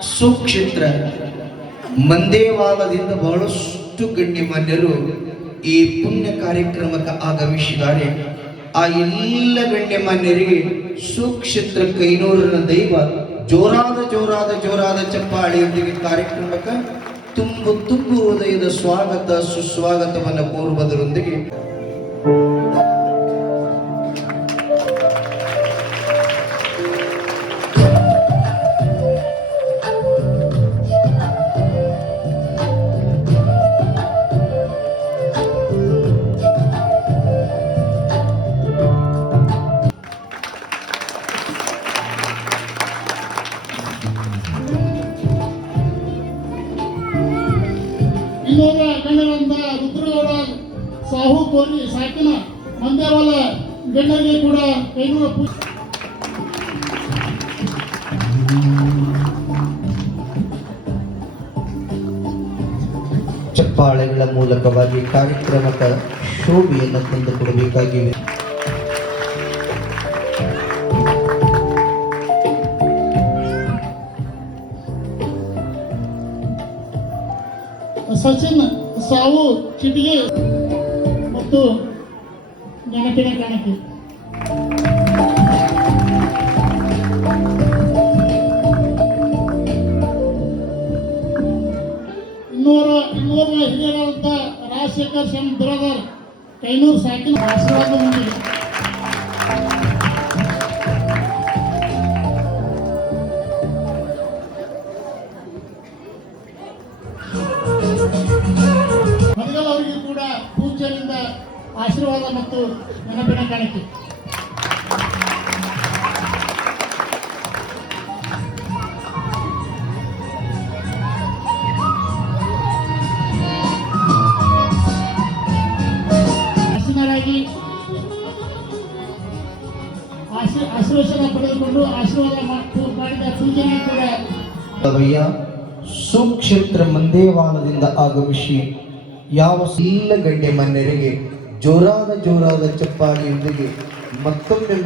ಸುಕ್ಷೇತ್ರ ಮಂದೇವಾಲದಿಂದ ಬಹಳಷ್ಟು ಗಣ್ಯಮಾನ್ಯರು ಈ ಪುಣ್ಯ ಕಾರ್ಯಕ್ರಮಕ್ಕೆ ಆಗಮಿಸಿದ್ದಾರೆ. ಆ ಎಲ್ಲ ಗಣ್ಯಮಾನ್ಯರಿಗೆ ಸುಕ್ಷೇತ್ರ ಕೈನೂರನ ದೈವ ಜೋರಾದ ಚಪ್ಪಾಳಿಯೊಂದಿಗೆ ಕಾರ್ಯಕ್ರಮಕ್ಕೆ ತುಂಬು ಹೃದಯದ ಸ್ವಾಗತ ಸುಸ್ವಾಗತವನ್ನು ಕೋರುವುದರೊಂದಿಗೆ ಇನ್ನೋಗ ಗಣ್ಯರಂತ ರುದ್ರಗೌಡ ಸಾಹು ಕೋರಿ ಸಾಕಿನ ಮಂದೇವಾಲ ಗಣ್ಯರಿಗೆ ಕೂಡ ಕೈನೂರ ಚಪ್ಪಾಳೆಗಳ ಮೂಲಕವಾಗಿ ಕಾರ್ಯಕ್ರಮಕ್ಕೆ ಶೋಭೆಯನ್ನು ತಂದುಕೊಡಬೇಕಾಗಿವೆ. ಸಚಿನ್ ಸಾವು ಚಿಟಿಗೆ ಮತ್ತು ನೆನಪಿನ ಕಾಣಿಕೆ. ಇನ್ನೂರ ಹಿರಿಯರಾದಂಥ ರಾಜಶೇಖರ್ ಶಂ ಬಿರಾದರ್ ಕೈನೂರು ಸಾಕಿನ ಆಶೀರ್ವಾದ ಮಂದಿಗೆ ಅವರಿಗೂ ಕೂಡ ಪೂಜ್ಯರಿಂದ ಆಶೀರ್ವಾದ ಮತ್ತು ನೆನಪಿನ ಕಾಣಿಕೆ. ಹಸಿನರಾಗಿ ಆಶೀರ್ವಚನ ಪಡೆದುಕೊಂಡು ಆಶೀರ್ವಾದ ಮಾಡಿದ ಪೂಜೆಗೆ ಕೂಡ ಸುಕ್ಷೇತ್ರ ಮಂದೇವಾಲದಿಂದ ಆಗಮಿಸಿ ಯಾವ ಎಲ್ಲ ಗಣ್ಯಮಾನ್ಯರಿಗೆ ಜೋರಾದ ಚಪ್ಪಾಳಿಯೊಂದಿಗೆ ಮತ್ತೊಮ್ಮೆ